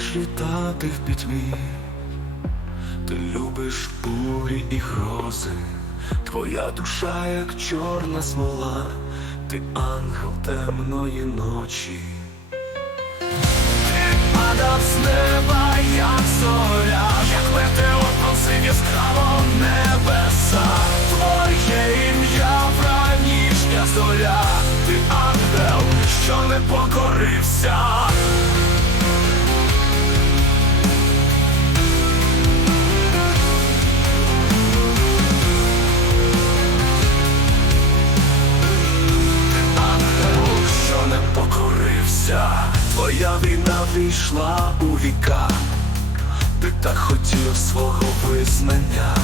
любиш літати в пітьмі, ти любиш бурі і грози, твоя душа, як чорна смола, ти ангел темної ночі. Ти падав з неба, як зоря, як метеор просив яскраво небеса, твоє ім'я вранішня зоря, ти ангел, що не покорився. Твоя війна війшла у віка, ти так хотів свого визнання,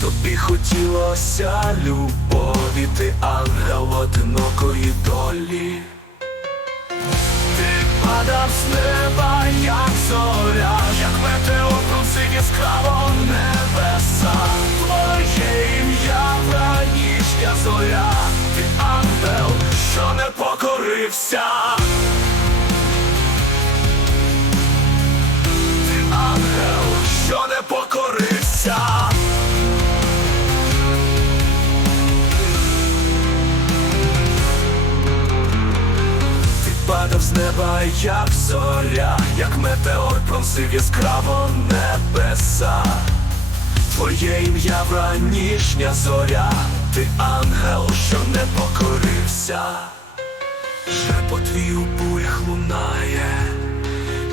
тобі хотілося любові, ти ангел одинокої долі. Ти падав з неба, як зоря, як метеор просив яскраво небеса, твоє ім'я вранішня зоря, ти ангел, що не покорився. Неба, як зоря, як метеор пронзив яскраво небеса. Твоє ім'я вранішня зоря, ти ангел, що не покорився. Шепот твій у бурях лунає,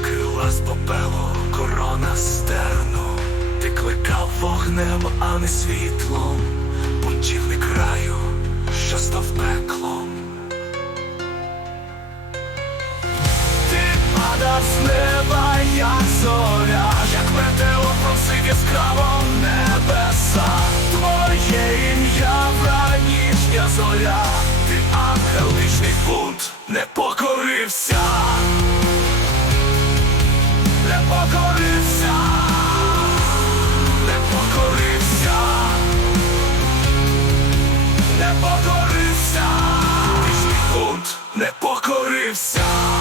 крила з попелу, корона стерну. Ти кликав вогнем, а не світлом, з неба, як зоря, як метеор просив яскраво небеса, твоє ім'я вранішня зоря, ти ангел вічний бунт не покорився, не покорився, не покорився, не покорився, вічний бунт не покорився.